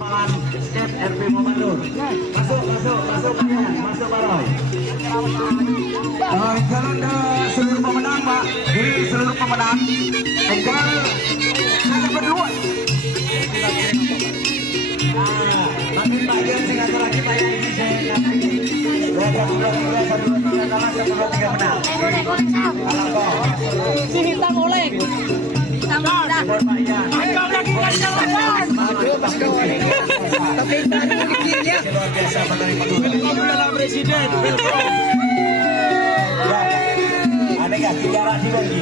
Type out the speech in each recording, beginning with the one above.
Skate RP Muhammadur. Masuk Baroy. Jalan seluruh pemenang Pak, di seluruh pemenang tinggal yang berdua. Makin bagian sing ada lagi Pak ini saya nanti. 2 kalah 1 2 3 menang. Si hitam oleh. Hitam dah. Angkat lagi tapi ya. Luar biasa menerima Presiden. Ada nggak jarak di bagi?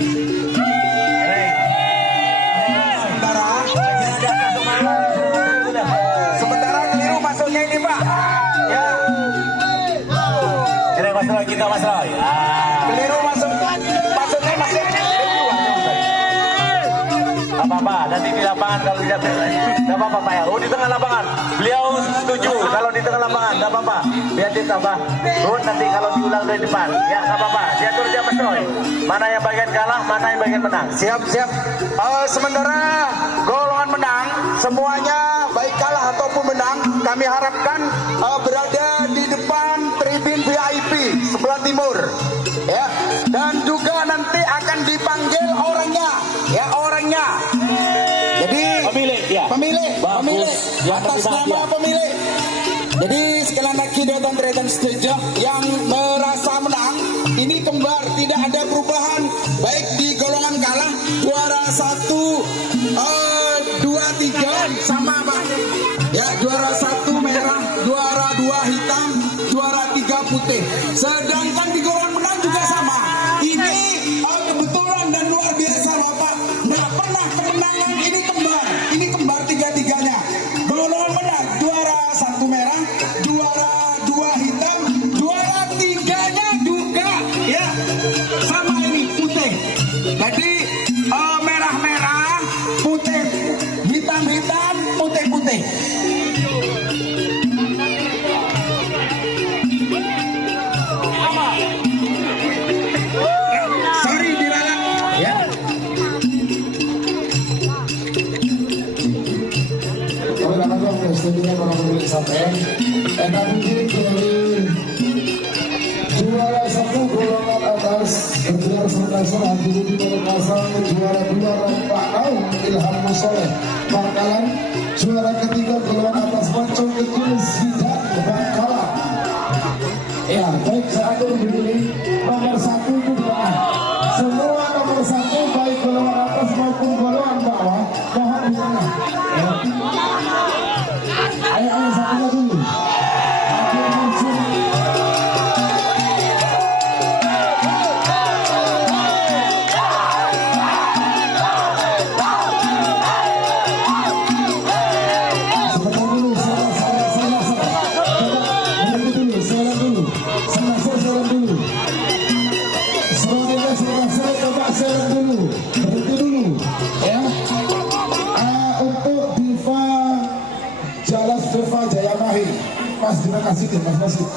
Sementara keliru masuknya ini Pak. Ya. Ini Mas Roy kita Mas Roy. Keliru masuknya masih apa-apa, nanti di lapangan kalau tidak apa-apa Pak ya. Oh di tengah lapangan, beliau setuju kalau di tengah lapangan, tidak apa-apa. Biar ditambah, nanti kalau diulang dari depan, ya nggak apa-apa. Diatur dia Mas Roy. Mana yang bagian kalah, mana yang bagian menang. Siap. Sementara golongan menang, semuanya baik kalah ataupun menang, kami harapkan berada di depan tribun VIP sebelah timur, ya. Dan juga nanti akan dipanggil orangnya. Jadi pemilik atas nama pemilik. Jadi sekali lagi datang saja yang merasa menang ini kembar, tidak ada perubahan baik di golongan kalah juara 1, 2, 3 sama Pak. Ya juara 1 merah, juara 2 hitam, juara 3 putih. Sedangkan di golongan menang juga sama. Ini kebetulan dan luar biasa Bapak. Nggak pernah kemenangan ini kembar tiga-tiganya. Golongan menang juara 1 merah, juara 2 hitam, juara 3-nya juga ya sama ini putih. Jadi merah-merah, putih, hitam-hitam, putih-putih. Sorry diralat ya. Sebenarnya para pemilik sampean terdiri dari juara 1 golongan atas bergelar Serkasan Abdul Makassar, juara 2 Pak Naum Ilham Musoleh Bangkalan, juara ketiga golongan atas Pancong Ikulis Hidayat Bangkalan. Ya baik, saya atur dulu nomor 1 itu doa. Semua nomor 1 baik golongan atas maupun golongan bawah mohon di tengah. Ayo satunya dulu. Mas terima kasih Mas Masih.